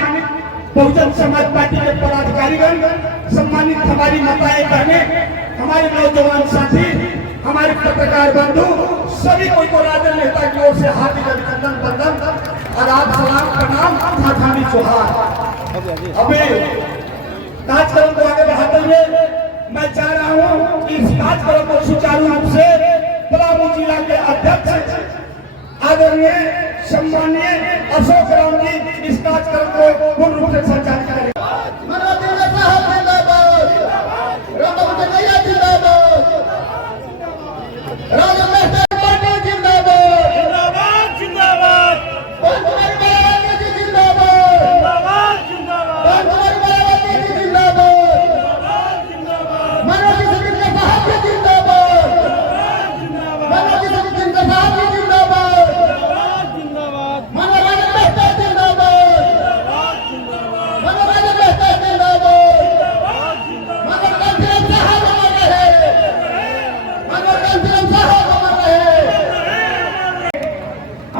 सम्मानित बहुजन समाज पार्टी के पदाधिकारीगण, सम्मानित हमारी माताएं बहनें, हमारे नौजवान साथी, हमारे पत्रकार बंधु, सभी को राजन नेता की ओर से हार्दिक अभिनंदन, वंदन, आदाब, सलाम, प्रणाम, खाखानी जोहार। अभी कार्यक्रम को आगे बढ़ाते हुए मैं चाह रहा हूँ कि इस कार्यक्रम को सुचारू रूप से पलामू जिला के अध्यक्ष आदरणीय सम्मानीय अशोक राम जी इस कार्यक्रम को पूर्ण रूप से संचालित करेंगे।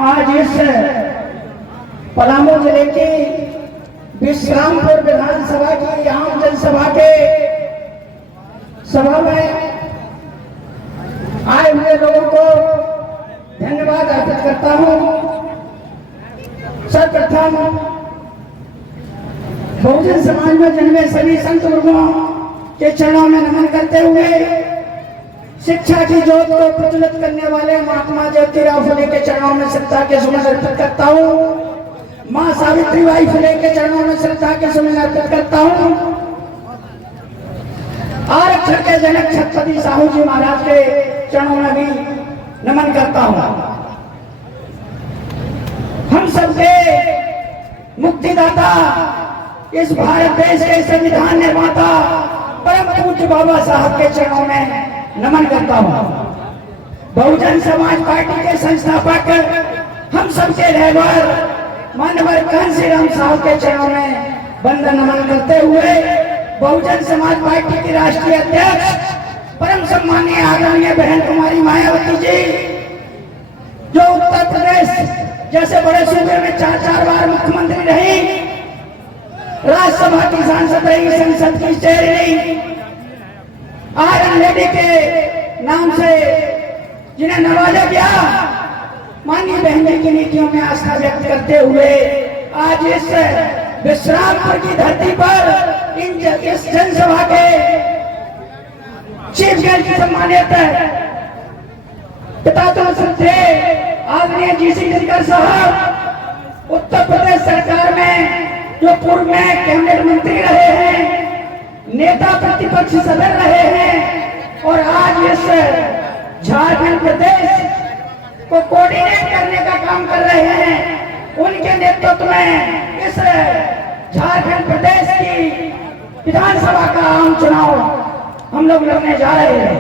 आज इस पलामू जिले की विश्रामपुर विधानसभा की आम जनसभा के सभा में आए हुए लोगों को धन्यवाद अर्पित करता हूं। सर्वप्रथम बहुजन समाज में जन्मे सभी संत गुरुओं के चरणों में नमन करते हुए शिक्षा की ज्योत को प्रज्वलित करने वाले महात्मा ज्योतिराव फुले के चरणों में श्रद्धा के सुमन अर्पित करता हूँ। माँ सावित्रीबाई फुले के चरणों में श्रद्धा के सुमन अर्पित करता हूँ। आरक्षण के जनक छत्रपति साहू जी महाराज के चरणों में भी नमन करता हूँ। हम सबके मुक्तिदाता, इस भारत देश के संविधान निर्माता परम पूज्य बाबा साहब के चरणों में नमन करता हूँ। बहुजन समाज पार्टी के संस्थापक, हम सबके रहबर मानवर कांशीराम साहब के चरणों में वंदन नमन करते हुए बहुजन समाज पार्टी की राष्ट्रीय अध्यक्ष परम सम्मानीय आदरणीय बहन कुमारी मायावती जी, जो उत्तर प्रदेश जैसे बड़े सूबे में 4 बार मुख्यमंत्री रही, राज्यसभा की सांसद रही, संसद की चेयर रही, आयरन लेडी के नाम से जिन्हें नवाजा गया, माननीय बहन जी की नीतियों में आस्था व्यक्त करते हुए आज इस विश्रामपुर की धरती पर इस जनसभा के चीफ गेस्ट सम्मानित पिता थे आदरणीय जीसी दिनकर साहब, उत्तर प्रदेश सरकार में जो पूर्व में कैबिनेट मंत्री रहे हैं, नेता प्रतिपक्ष सदस्य रहे हैं और आज इस झारखंड प्रदेश को कोऑर्डिनेट करने का काम कर रहे हैं, उनके नेतृत्व में इस झारखंड प्रदेश की विधानसभा का आम चुनाव हम लोग लड़ने जा रहे हैं।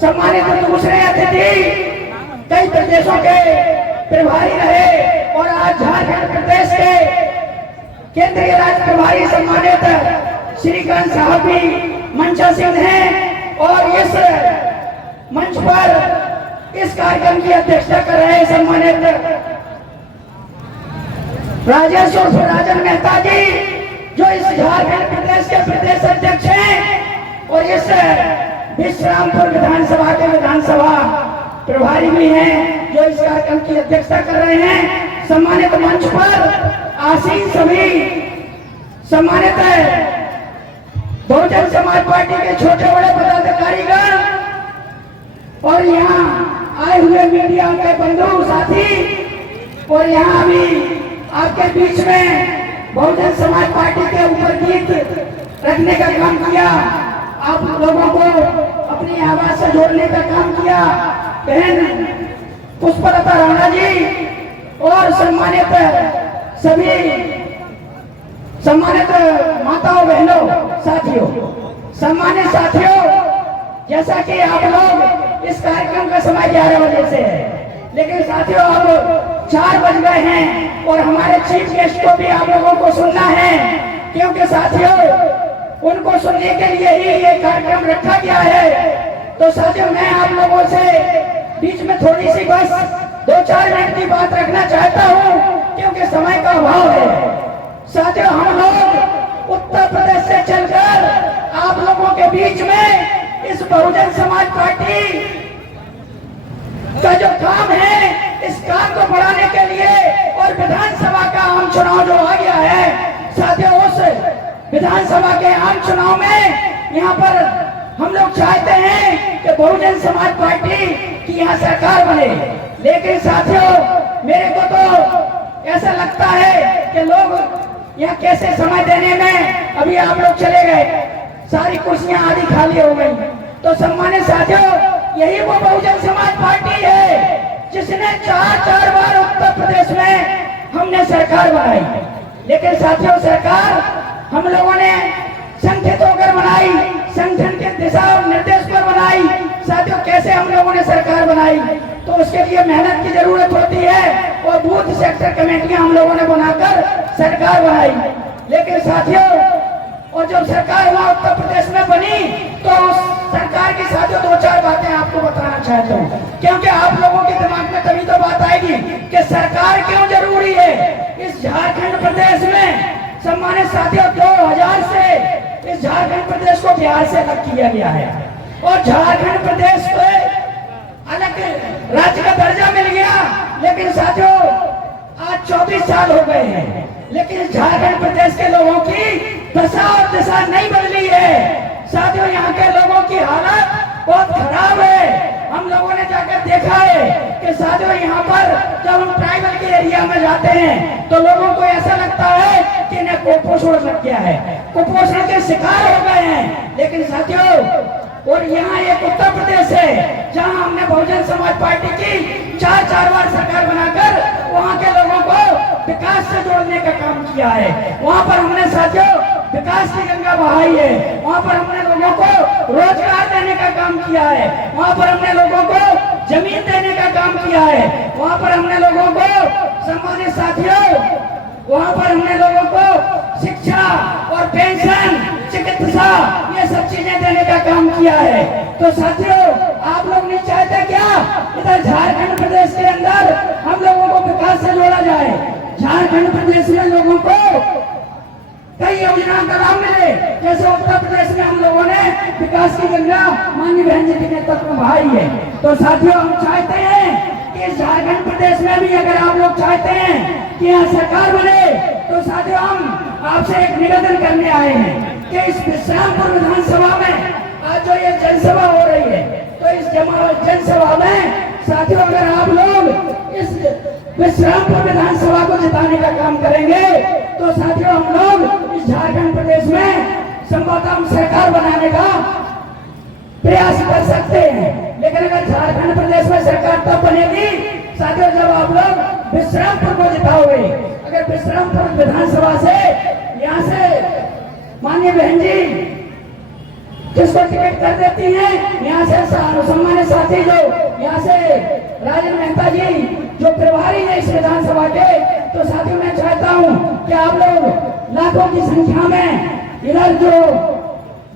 सम्मानित दूसरे अतिथि कई प्रदेशों के प्रभारी रहे और आज झारखंड प्रदेश के केंद्रीय राज्य प्रभारी सम्मानित श्रीकांत साहब भी मंचासीन हैं और इस मंच पर इस कार्यक्रम की अध्यक्षता कर रहे हैं सम्मानित राजेश उर्फ राजन मेहता जी, जो इस झारखंड प्रदेश के प्रदेश अध्यक्ष हैं और इस विश्रामपुर विधानसभा के विधानसभा प्रभारी भी हैं, जो इस कार्यक्रम की अध्यक्षता कर रहे हैं। सम्मानित मंच पर आसीन सभी सम्मानित बहुजन समाज पार्टी के छोटे बड़े पदाधिकारीगण और यहाँ आए हुए मीडिया के बंधु साथी, और यहाँ अभी आपके बीच में बहुजन समाज पार्टी के ऊपर गीत रखने का काम किया, आप लोगों को अपनी आवाज से जोड़ने का काम किया बहन पुष्पलता राणा जी और सम्मानित सभी सम्मानित माताओं बहनों साथियों, सम्मानित साथियों, जैसा कि आप लोग इस कार्यक्रम का समय 11 बजे से है, लेकिन साथियों अब 4 बज गए हैं और हमारे चीफ गेस्ट को भी आप लोगों को सुनना है, क्योंकि साथियों उनको सुनने के लिए ही ये कार्यक्रम रखा गया है। तो साथियों मैं आप लोगों से बीच में थोड़ी सी बस 2-4 मिनट की बात रखना चाहता हूँ, क्योंकि समय का अभाव है। बहुजन समाज पार्टी का जो काम है, इस काम को बढ़ाने के लिए और विधानसभा का आम चुनाव जो आ गया है साथियों, उस विधानसभा के आम चुनाव में यहाँ पर हम लोग चाहते हैं कि बहुजन समाज पार्टी की यहाँ सरकार बने। लेकिन साथियों, मेरे को तो ऐसा लगता है कि लोग यहाँ कैसे समय देने में, अभी आप लोग चले गए, सारी कुर्सियां आधी खाली हो गई। तो सम्मानित साथियों, यही वो बहुजन समाज पार्टी है जिसने चार बार उत्तर प्रदेश में हमने सरकार बनाई। लेकिन साथियों, सरकार हम लोगों ने संगठित होकर बनाई, संगठन के दिशा और निर्देश पर बनाई। साथियों, कैसे हम लोगों ने सरकार बनाई, तो उसके लिए मेहनत की जरूरत होती है और बूथ सेक्टर कमेटियां हम लोगों ने बनाकर सरकार बनाई। लेकिन साथियों, और जब सरकार वहां उत्तर प्रदेश में बनी तो उस सरकार की साथियों 2-4 बातें आपको बताना चाहता हूँ, क्योंकि आप लोगों के दिमाग में तभी तो बात आएगी कि सरकार क्यों जरूरी है। इस झारखंड प्रदेश में सम्मानित साथियों, 2000 से इस झारखंड प्रदेश को बिहार से अलग किया गया है और झारखंड प्रदेश को अलग राज्य का दर्जा मिल गया। लेकिन साथियों, आज 24 साल हो गए हैं, लेकिन झारखंड प्रदेश के लोगों की दशा और दिशा नहीं बदली है। साथियों, यहाँ के लोगों की हालत बहुत खराब है। हम लोगों ने जाकर देखा है कि साथियों, यहाँ पर जब हम ट्राइबल के एरिया में जाते हैं तो लोगों को ऐसा लगता है कि इन्हें कुपोषण लग गया है, कुपोषण के शिकार हो गए हैं। लेकिन साथियों, और यहाँ एक उत्तर प्रदेश है जहाँ हमने बहुजन समाज पार्टी की 4 बार सरकार बनाकर वहाँ के लोगों को विकास से जोड़ने का काम किया है। वहाँ पर हमने साथियों विकास की गंगा बहाई है, वहाँ पर हमने लोगों को रोजगार देने का काम किया है, वहाँ पर हमने लोगों को जमीन देने का काम किया है, वहाँ पर हमने लोगों को सम्मानित साथियों, वहाँ पर हमने लोगों को शिक्षा और पेंशन, चिकित्सा, ये सब चीजें देने का काम किया है। तो साथियों, आप लोग नहीं चाहते क्या इधर झारखंड प्रदेश के अंदर हम लोगों को विकास से जोड़ा जाए, झारखंड प्रदेश में लोगों को कई योजना का लाभ मिले, जैसे उत्तर प्रदेश में हम लोगों ने विकास की गंगा माननीय बहन जी के नेतृत्व में बहाई है। तो साथियों, हम चाहते हैं कि झारखंड प्रदेश में भी अगर आप लोग चाहते हैं कि यहाँ सरकार बने, तो साथियों हम आपसे एक निवेदन करने आए हैं कि इस विश्रामपुर विधानसभा में आज जो ये जनसभा हो रही है, तो इस जनसभा में साथियों अगर आप लोग इस विश्रामपुर विधानसभा को जिताने का काम करेंगे तो साथियों हम लोग इस झारखंड प्रदेश में संभवतः हम सरकार बनाने का प्रयास कर सकते हैं। लेकिन अगर झारखंड प्रदेश में सरकार तब बनेगी साथियों जब आप लोग विश्रामपुर को जिताओगे। अगर विश्रामपुर विधानसभा से यहाँ से माननीय बहन जी जिसको टिकट कर देती हैं, यहाँ से सम्मानित साथी जो यहाँ से राजन मेहता जी जो प्रभारी है इस विधानसभा के, तो साथियों मैं चाहता हूँ कि आप लोग लाखों की संख्या में इधर जो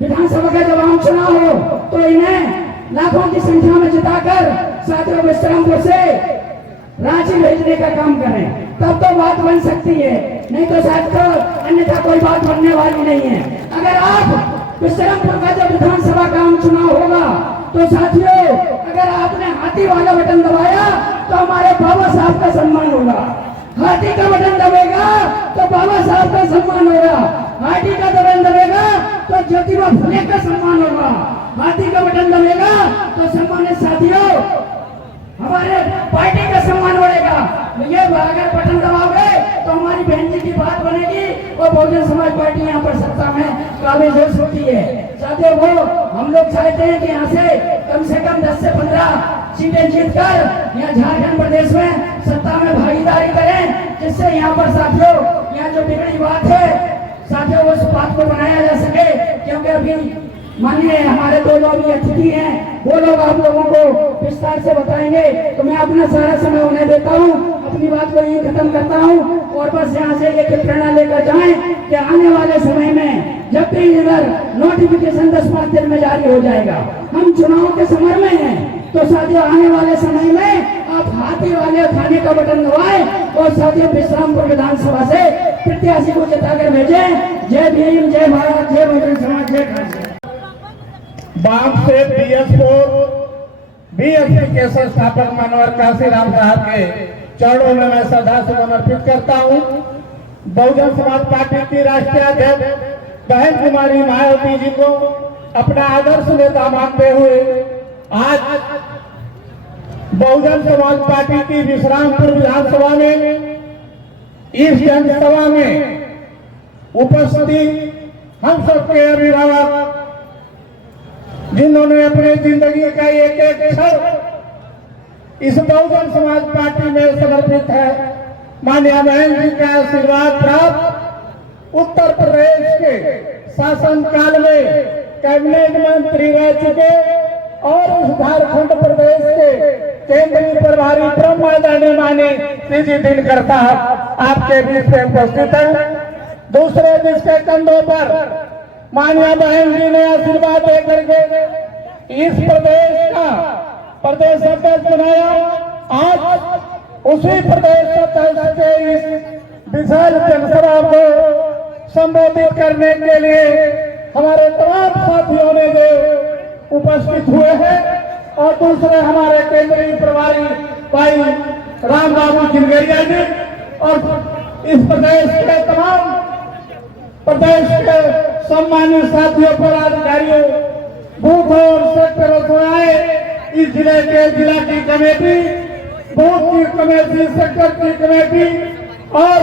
विधानसभा का जब आम चुनाव हो तो इन्हें लाखों की संख्या में जिताकर साथियों विश्रामपुर से रांची भेजने का काम करें, तब तो बात बन सकती है, नहीं तो शायद तो अन्यथा कोई बात बनने वाली नहीं है। अगर आप विश्रामपुर का जब विधानसभा का आम चुनाव होगा तो साथियों अगर आपने हाथी वाला बटन दबाया तो हमारे बाबा साहब का सम्मान होगा, हाथी का बटन दबेगा तो बाबा साहब का सम्मान होगा, हाथी का बटन दबेगा तो ज्योतिबा फुले का सम्मान होगा, हाथी का बटन दबेगा तो सम्मानित साथियों हमारे पार्टी का सम्मान बढ़ेगा। ये अगर बटन दबाओगे तो हमारी बहन जी की बात बनेगी और बहुजन समाज पार्टी यहाँ पर सत्ता में काबिज होती है। साथियों वो हम लोग चाहते हैं कि यहाँ से कम 10 से 15 सीटें जीतकर यहाँ झारखंड प्रदेश में सत्ता में भागीदारी करें, जिससे यहाँ पर साथियों यहाँ जो बिगड़ी बात है साथियों उस बात को बनाया जा सके। क्योंकि अभी मानिए हमारे 2 लोग अतिथि हैं, वो लोग आप लोगों को विस्तार से बताएंगे, तो मैं अपना सारा समय उन्हें देता हूँ, अपनी बात को यही खत्म करता हूँ और बस यहाँ से ये प्रेरणा लेकर जाएं कि आने वाले समय में जब भी इधर नोटिफिकेशन 10-5 दिन में जारी हो जाएगा, हम चुनाव के समय में हैं, तो साथियों आने वाले समय में आप हाथी वाले थाने का बटन दबाएं और साथियों विश्रामपुर विधानसभा से प्रत्याशी को जिताकर भेजें। जय भीम, जय भारत, जय बहुजन समाज, जय खालसा। बाम से BS4 BSP के संस्थापक मनोहर काशीराम साहब के चरणों में मैं श्रद्धा सुमन अर्पित करता हूं। बहुजन समाज पार्टी की राष्ट्रीय अध्यक्ष बहन कुमारी मायावती जी को अपना आदर्श नेता मानते हुए आज बहुजन समाज पार्टी की विश्रामपुर विधानसभा में इस जनसभा में उपस्थित हम सबके अभिभावक जिन्होंने अपने जिंदगी का एक एक क्षण इस बहुजन समाज पार्टी में समर्पित है, माननीय बहन जी का आशीर्वाद प्राप्त उत्तर प्रदेश के शासन काल में कैबिनेट मंत्री रह चुके और उस झारखंड प्रदेश के केंद्रीय प्रभारी ब्रह्मांडने माने श्री दिनकर साहब आपके बीच में उपस्थित है। दूसरे जिसके कंधों पर माननीय बहन जी ने आशीर्वाद देकर के इस प्रदेश का प्रदेश अध्यक्ष बनाया, आज उसी प्रदेश अध्यक्ष के इस विशाल जनसभा को संबोधित करने के लिए हमारे तमाम साथियों ने जो उपस्थित हुए हैं और दूसरे हमारे केंद्रीय प्रभारी भाई राम बाबू चिंगरिया जी और इस प्रदेश के तमाम प्रदेश के सम्मानित साथियों पदाधिकारियों बूथ और सेक्टरों को आए, इस जिले के जिला की कमेटी, बूथ की कमेटी, सेक्टर की कमेटी और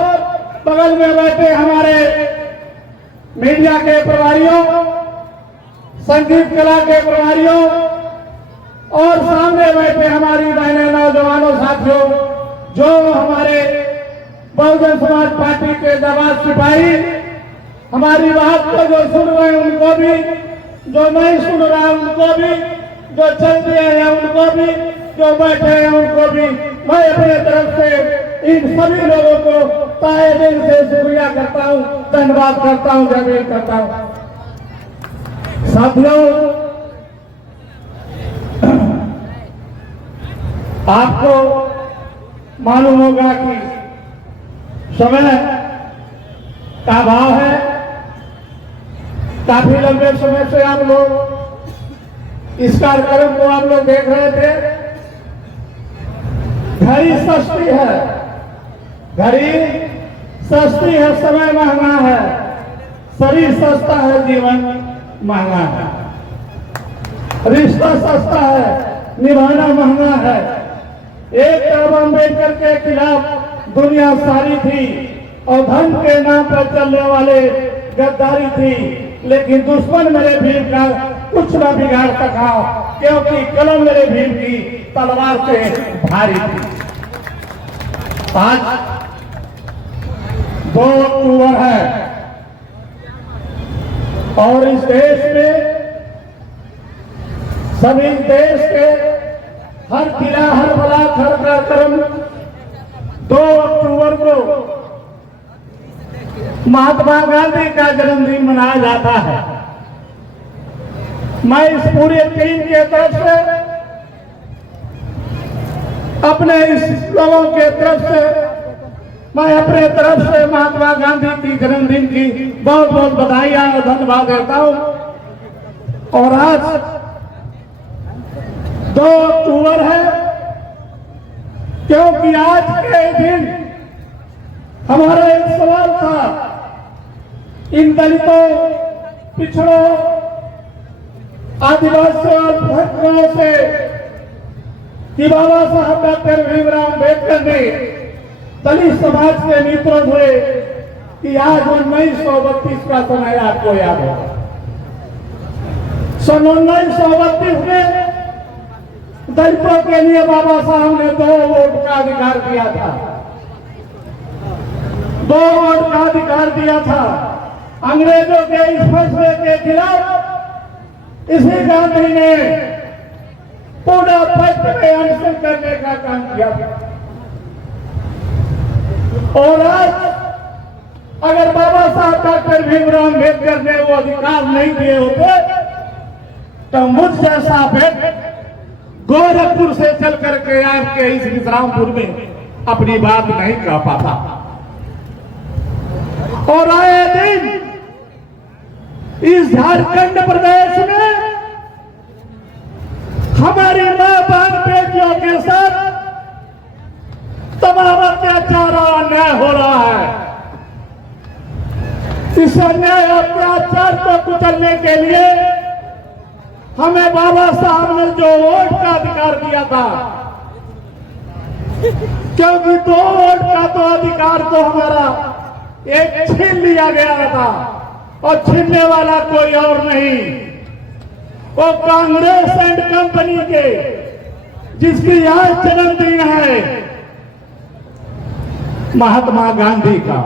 बगल में बैठे हमारे मीडिया के प्रभारियों, संगीत कला के प्रभारियों और सामने बैठे हमारी बहनें नौजवानों साथियों, जो हमारे बहुजन समाज पार्टी के दबाव सिपाही हमारी बात को जो सुन रहे हैं उनको भी, जो नहीं सुन रहा है उनको भी, जो चल रहे हैं उनको भी, जो बैठे हैं उनको भी, मैं अपने तरफ से इन सभी लोगों को तहे दिल से शुक्रिया करता हूं, धन्यवाद करता हूं, जय करता हूं। साथियों, आपको मालूम होगा कि समय का अभाव है, काफी लंबे समय से आप लोग इस कार्यक्रम को आप लोग देख रहे थे। घड़ी सस्ती है, घड़ी सस्ती है, समय महंगा है, शरीर सस्ता है, जीवन महंगा है, रिश्ता सस्ता है, निभाना महंगा है। एक तरफ अम्बेडकर के खिलाफ दुनिया सारी थी और धन के नाम पर चलने वाले गद्दारी थी, लेकिन दुश्मन मेरे भीम का कुछ न बिगाड़ सका, क्योंकि कलम मेरे भीम की तलवार से भारी थी। आज 2 अक्टूबर है और इस देश में सभी देश के हर किला, हर ब्लॉक, हर कार्यक्रम 2 अक्टूबर को महात्मा गांधी का जन्मदिन मनाया जाता है। मैं इस पूरे टीम के तरफ से, अपने इस लोगों के तरफ से, मैं अपने तरफ से महात्मा गांधी की जन्मदिन की बहुत बहुत बधाई और धन्यवाद देता हूं। और आज 2 अक्टूबर है, क्योंकि आज के दिन हमारा एक सवाल था, इन दलितों, पिछड़ों, आदिवासियों और भटकों से कि बाबा साहब डॉक्टर भीमराव अम्बेडकर ने दलित समाज के मित्रों हुए कि आज 1932 का समय आपको याद है। सन 1932 में दलितों के लिए बाबा साहब ने 2 वोट का अधिकार दिया था, 2 वोट का अधिकार दिया था। अंग्रेजों के इस फैसले के खिलाफ इसी गांधी ने पूरा पक्ष में अनशन करने का काम किया था। और आज अगर बाबा साहब डॉक्टर भीमराव अम्बेडकर ने वो अधिकार नहीं दिए होते तो मुझ जैसा व्यक्ति गोरखपुर से चल करके आपके इस विश्रामपुर में अपनी बात नहीं कह पाता। और आए दिन इस झारखंड प्रदेश में हमारी मां बाप बेटियों के साथ तमाम अत्याचार और अन्याय हो रहा है। इस अन्याय और अत्याचार को कुचलने के लिए हमें बाबा साहब ने जो वोट का अधिकार दिया था, क्योंकि 2 वोट का तो अधिकार तो हमारा एक छीन लिया गया था, और छीनने वाला कोई और नहीं, वो कांग्रेस एंड कंपनी के, जिसकी आज जन्मदिन है महात्मा गांधी का।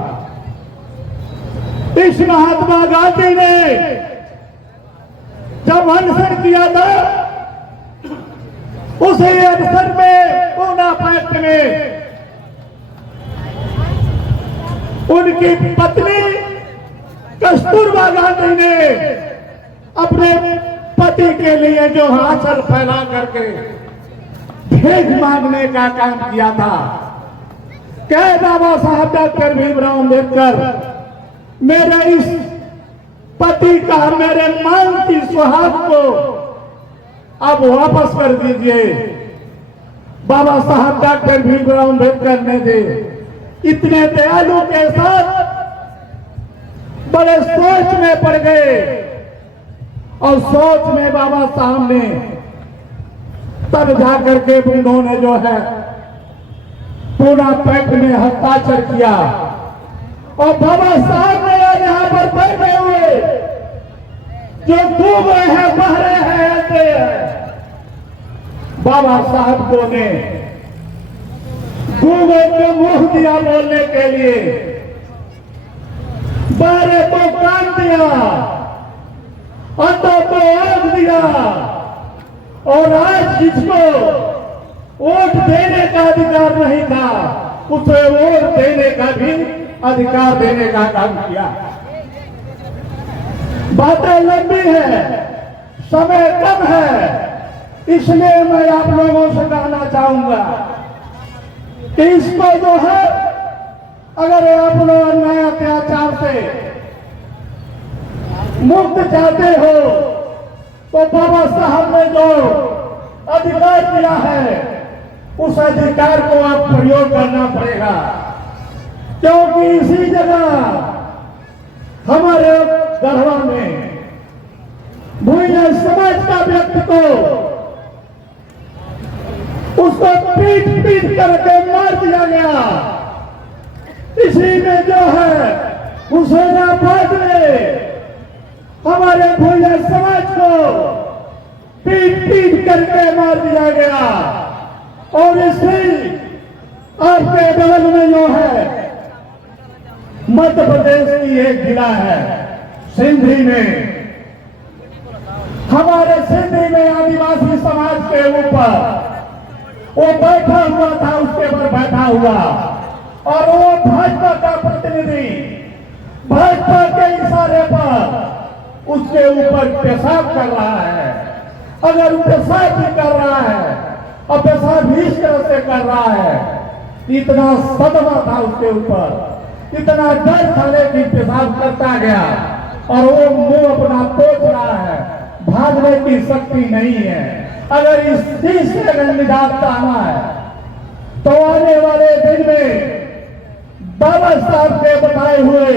इस महात्मा गांधी ने जब अनशन किया था, उसी अवसर में पूना पैक्ट में उनकी पत्नी कस्तूरबा गांधी ने अपने पति के लिए जो आंचल फैला करके भीख मांगने का काम किया था। क्या बाबा साहब डॉक्टर भीमराव अम्बेडकर मेरे इस पति का, मेरे मांग की सुहाग को अब वापस कर दीजिए। बाबा साहब डॉक्टर भीमराव अम्बेडकर ने दे इतने दयालु के साथ बड़े सोच में पड़ गए, और सोच में बाबा साहब ने तब जाकर के उन्होंने जो है पूना पैक्ट में हस्ताक्षर किया। और बाबा साहब ने यहाँ पर बैठे हुए जो डूब रहे हैं, बह रहे हैं, ऐसे हैं, बाबा साहब को ने डूबे को मुंह दिया बोलने के लिए, बारे को कान दिया, अंधों को आंख दिया, और आज जिसको वोट देने का अधिकार नहीं था, उसे वोट देने का भी अधिकार देने का काम किया। बातें लंबी है, समय कम है, इसलिए मैं आप लोगों से कहना चाहूंगा कि इसको जो है, अगर आप लोग अन्याय अत्याचार से मुक्त चाहते हो, तो बाबा साहब ने जो अधिकार दिया है, उस अधिकार को आप प्रयोग करना पड़ेगा। क्योंकि इसी जगह हमारे गढ़वा में भूमिया समाज का व्यक्ति को उसको पीट पीट करके मार दिया गया। इसी में जो है हुसैनाबाद में हमारे भूमिया समाज को पीट पीट करके मार दिया गया। और इसी आपके बगल में जो है मध्य प्रदेश की एक जिला है सिंधी में, हमारे सिंधी में आदिवासी समाज के ऊपर वो बैठा हुआ था, उसके ऊपर बैठा हुआ, और वो भाजपा का प्रतिनिधि भाजपा के इशारे पर उसके ऊपर पेशाब कर रहा है। अगर पेशाब भी कर रहा है और पेशाब भी इस तरह से कर रहा है, इतना सदमा था उसके ऊपर, इतना डर था, लेकिन पेशाब करता गया और वो मुंह अपना पोछ रहा है, भागने की शक्ति नहीं है। अगर इस चीज से अगर निजात पाना है, तो आने वाले दिन में बाबा साहब के बताए हुए,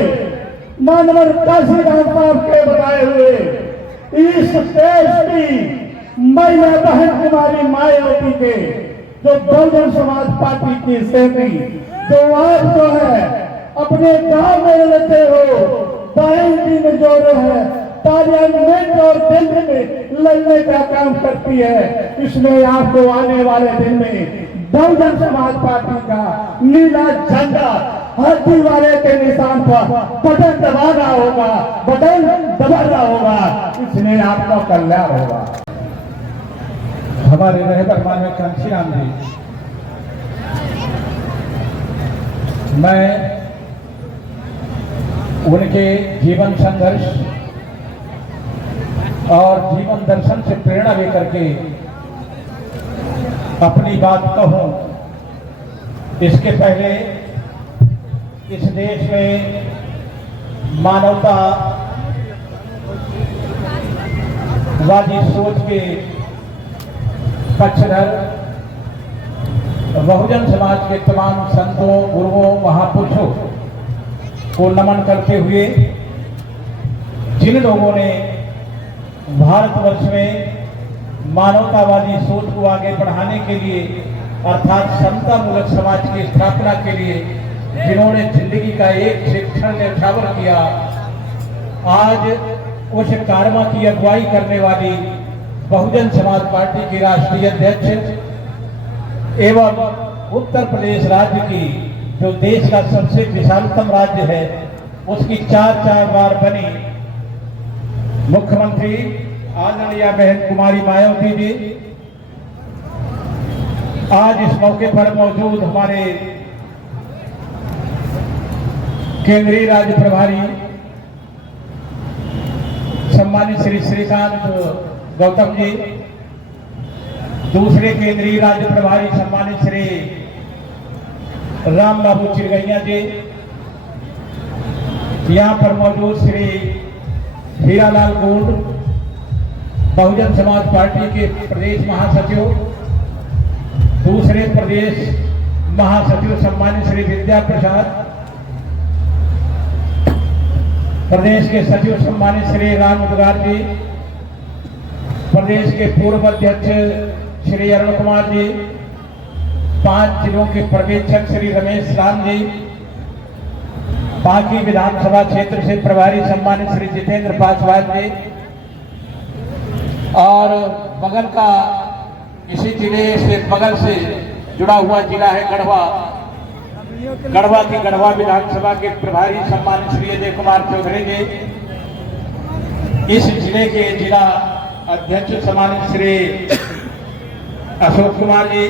मानवर काशीराम साहब के बताए हुए, इस देश की महिला बहन कुमारी मायावती के, जो बहुजन समाज पार्टी की सेवी, जो आप जो है अपने गांव में रहते हो, बाइंडी में जो है पार्लियामेंट और दिल्ली में लड़ने का काम करती है, इसमें आपको आने वाले दिन में बहुजन समाज पार्टी का नीला झंडा हाथी वाले के निशान पर बटन दबाना होगा, बटन दबाना होगा, इसमें आपका कल्याण होगा। हमारे रहबर माननीय कांशीराम जी, मैं उनके जीवन संघर्ष और जीवन दर्शन से प्रेरणा लेकर के अपनी बात कहूं। इसके पहले इस देश में मानवता वादी सोच के पक्षधर बहुजन समाज के तमाम संतों, गुरुओं, महापुरुषों को नमन करते हुए, जिन लोगों ने भारतवर्ष में मानवतावादी सोच को आगे बढ़ाने के लिए अर्थात समतामूलक समाज की स्थापना के लिए जिन्होंने जिंदगी का एक से क्षण न्यौछावर किया, आज उस कारवा की अगुवाई करने वाली बहुजन समाज पार्टी के राष्ट्रीय अध्यक्ष एवं उत्तर प्रदेश राज्य की जो देश का सबसे विशालतम राज्य है उसकी चार बार बनी मुख्यमंत्री आदरणीय बहन कुमारी मायावती जी आज इस मौके पर मौजूद हमारे केंद्रीय राज्य प्रभारी सम्मानित श्री श्रीकांत गौतम जी, दूसरे केंद्रीय राज्य प्रभारी सम्मानित श्री राम बाबू चिरगैया जी, यहाँ पर मौजूद श्री हीरालाल गोंड, बहुजन समाज पार्टी के प्रदेश महासचिव, दूसरे प्रदेश महासचिव सम्मानित श्री विद्या प्रसाद, प्रदेश के सचिव सम्मानित श्री राम उदगार जी, प्रदेश के पूर्व अध्यक्ष श्री अरुण कुमार जी, 5 जिलों के पर्यवेक्षक श्री रमेश राम जी, बाकी विधानसभा क्षेत्र से प्रभारी सम्मानित श्री जितेंद्र पासवान जी, और बगल का इसी जिले से बगल से जुड़ा हुआ जिला है गढ़वा की गढ़वा विधानसभा के प्रभारी सम्मानित श्री अजय कुमार चौधरी जी, इस जिले के जिला अध्यक्ष सम्मानित श्री अशोक कुमार जी,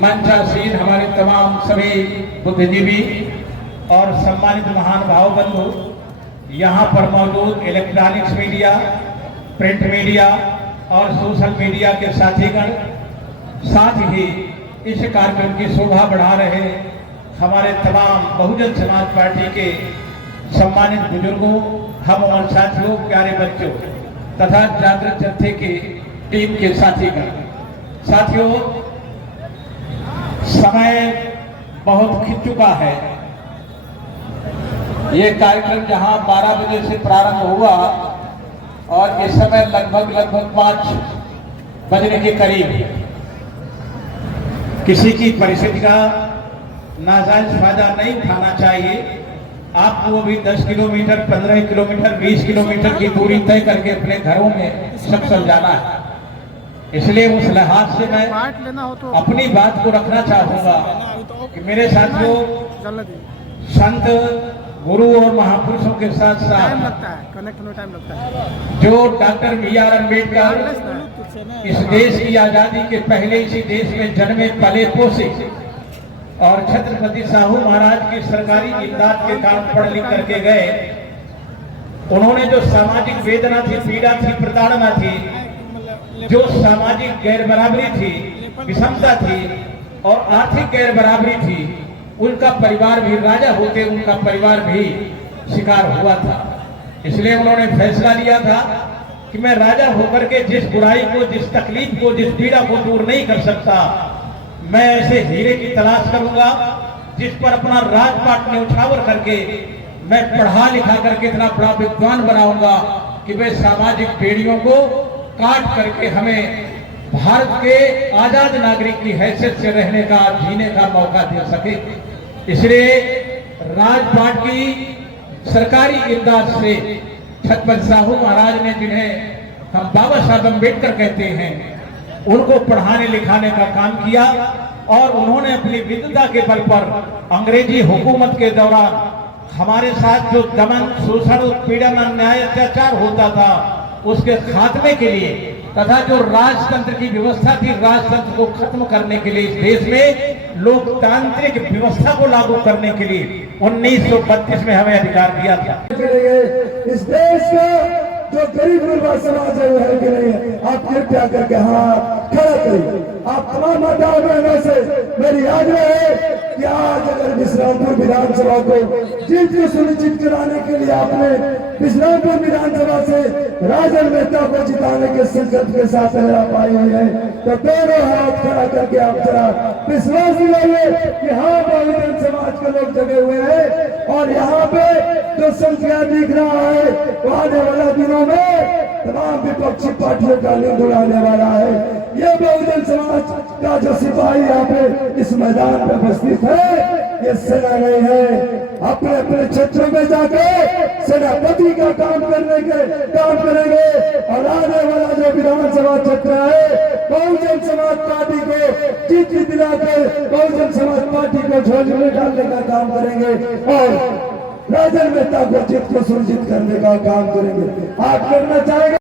मंचासीन हमारे तमाम सभी बुद्धिजीवी और सम्मानित महान भाव बंधु, यहाँ पर मौजूद इलेक्ट्रॉनिक्स मीडिया, प्रिंट मीडिया और सोशल मीडिया के साथीगण, साथ ही इस कार्यक्रम की शोभा बढ़ा रहे हमारे तमाम बहुजन समाज पार्टी के सम्मानित बुजुर्गों, हम और साथियों, प्यारे बच्चों तथा जागृत जत्थे की टीम के साथीगण। साथियों, समय बहुत खिंच चुका है। ये कार्यक्रम जहां 12 बजे से प्रारंभ हुआ और इस समय लगभग 5 बजने के करीब, किसी की परिस्थिति का नाजायज फायदा नहीं उठाना चाहिए। आपको भी 10 किलोमीटर, 15 किलोमीटर, 20 किलोमीटर की दूरी तय करके अपने घरों में सब समझाना है। इसलिए उस लिहाज से मैं अपनी बात को रखना चाहूंगा कि मेरे साथियों, संत, गुरु और महापुरुषों के साथ साथ टाइम लगता है जो डॉक्टर B.R. अम्बेडकर इस देश की आजादी के पहले इसी देश में जन्मे, पले, पोसे और छत्रपति साहू महाराज की सरकारी इमदाद के कारण पढ़ लिख करके गए, उन्होंने जो सामाजिक वेदना थी, पीड़ा थी, प्रताड़ना थी, जो सामाजिक गैर बराबरी थी, विषमता थी और आर्थिक गैर बराबरी थी, उनका परिवार भी, राजा होते उनका परिवार भी शिकार हुआ था। इसलिए उन्होंने फैसला लिया था कि मैं राजा होकर के जिस बुराई को, जिस तकलीफ को, जिस पीड़ा को दूर नहीं कर सकता, मैं ऐसे हीरे की तलाश करूंगा जिस पर अपना राजपाट न्यौछावर करके मैं पढ़ा लिखा करके इतना बड़ा विद्वान बनाऊंगा कि वे सामाजिक बेड़ियों को काट करके हमें भारत के आजाद नागरिक की हैसियत से रहने का, जीने का मौका दे सके। इसलिए राजपाट की सरकारी इमदाद से छत्रपति साहू महाराज ने, जिन्हें हम बाबा साहब अम्बेडकर कहते हैं, उनको पढ़ाने लिखाने का काम किया और उन्होंने अपनी विद्वता के बल पर अंग्रेजी हुकूमत के दौरान हमारे साथ जो दमन, शोषण, उत्पीड़न, अन्याय, अत्याचार होता था, उसके खात्मे के लिए तथा जो राजतंत्र की व्यवस्था थी, राजतंत्र को खत्म करने के लिए, इस देश में लोकतांत्रिक व्यवस्था को लागू करने के लिए 1932 में हमें अधिकार दिया था। इस देश को जो गरीब गुरबा समाज है वो है कि नहीं, आप कृपया करके हाथ खड़ा करिए। आप तमाम माताओं बहनों से मेरी आग्रह है कि आज अगर विश्रामपुर विधानसभा को जीत को सुनिश्चित कराने के लिए आपने विश्रामपुर विधानसभा से राजन मेहता को जिताने के संकल्प के साथ अगर आप आए हुए हैं तो दोनों हाथ खड़ा करके आप जरा विश्वास दिलाइए कि हाँ बहुजन समाज के लोग जगे हुए हैं और यहाँ पे जो संख्या दिख रहा है वो आने वाला दिनों में तमाम विपक्षी पार्टियों का नींद उड़ाने वाला है। ये बहुजन समाज का जो सिपाही यहाँ पे इस मैदान में उपस्थित है ये सेना नहीं है। अपने अपने क्षेत्रों में जाके सेनापति का काम करेंगे और आने वाला जो विधानसभा क्षेत्र है बहुजन समाज पार्टी को जीत दिलाकर बहुजन समाज पार्टी को झोली में डालने का काम करेंगे और राजन मेहता को जीत को सुनिश्चित करने का काम करेंगे। आप करना चाहेंगे।